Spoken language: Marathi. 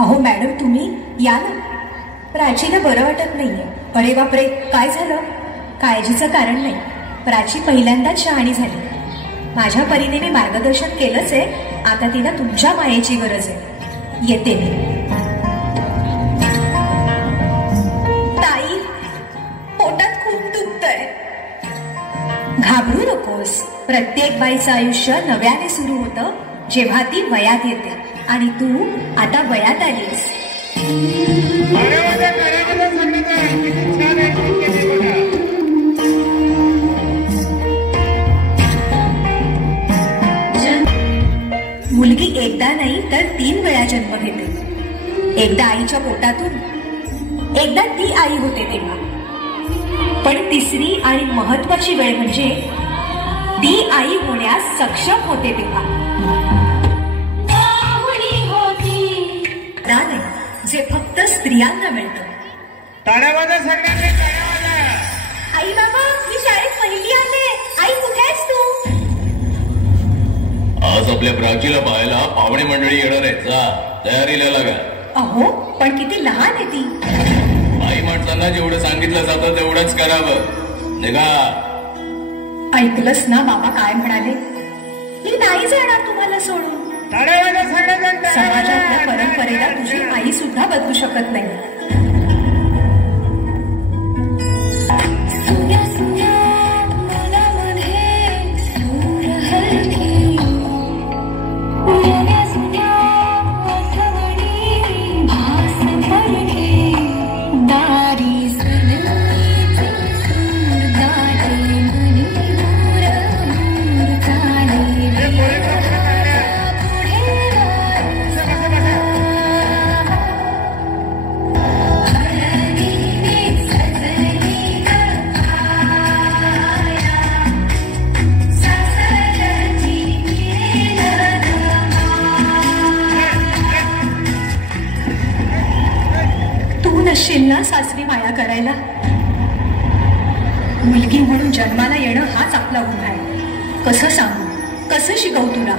अहो मॅडम तुम्ही या ना. प्राचीला बरं वाटत नाहीये. अरे बापरे, काय झालं? काळजीचं कारण नाही. प्राची पहिल्यांदाच शहाणी झाली. माझ्या परीने मी मार्गदर्शन केलंच आहे. आता तिला तुमच्या मायेची गरज आहे. येते मी. ताई, पोटात खूप दुखतंय. घाबरू नकोस. प्रत्येक बाईचं आयुष्य नव्याने सुरू होतं जेव्हा ती वयात येते. आणि तू आता वयात आलीस. मुलगी एकदा नाही तर 3 वेळा जन्म घेते. एकदा आईच्या पोटातून, एकदा ती आई होते तेव्हा. पण तिसरी आणि महत्वाची वेळ म्हणजे ती आई होण्यास सक्षम होते तेव्हा. नाही, जे फक्त स्त्रियांना मिळतं. टाळ्यावाजा सगळ्यांनी टाळ्यावाजा. आई बाबा, मी शाळेत पहिली आले. आई कुठे आहेस तू? आज आपल्या प्राचीला पाहायला पाहुणे मंडळी येणार आहेत. जा, तयारीला लागा. अहो, पण किती लहान आहे ती. आई माणसांना जेवढं सांगितलं जातं तेवढंच करावं. निघा. ऐकलंस ना बाबा काय म्हणाले? मी नाही जाणार तुम्हाला सोडून. समाजातल्या परंपरेला तुझी आई सुद्धा बदलू शकत नाही. नसशील ना सासरी माया करायला. मुलगी म्हणून जन्माला येणं हाच आपला गुन्हा आहे. कसं सांगू, कसं शिकवू तुला?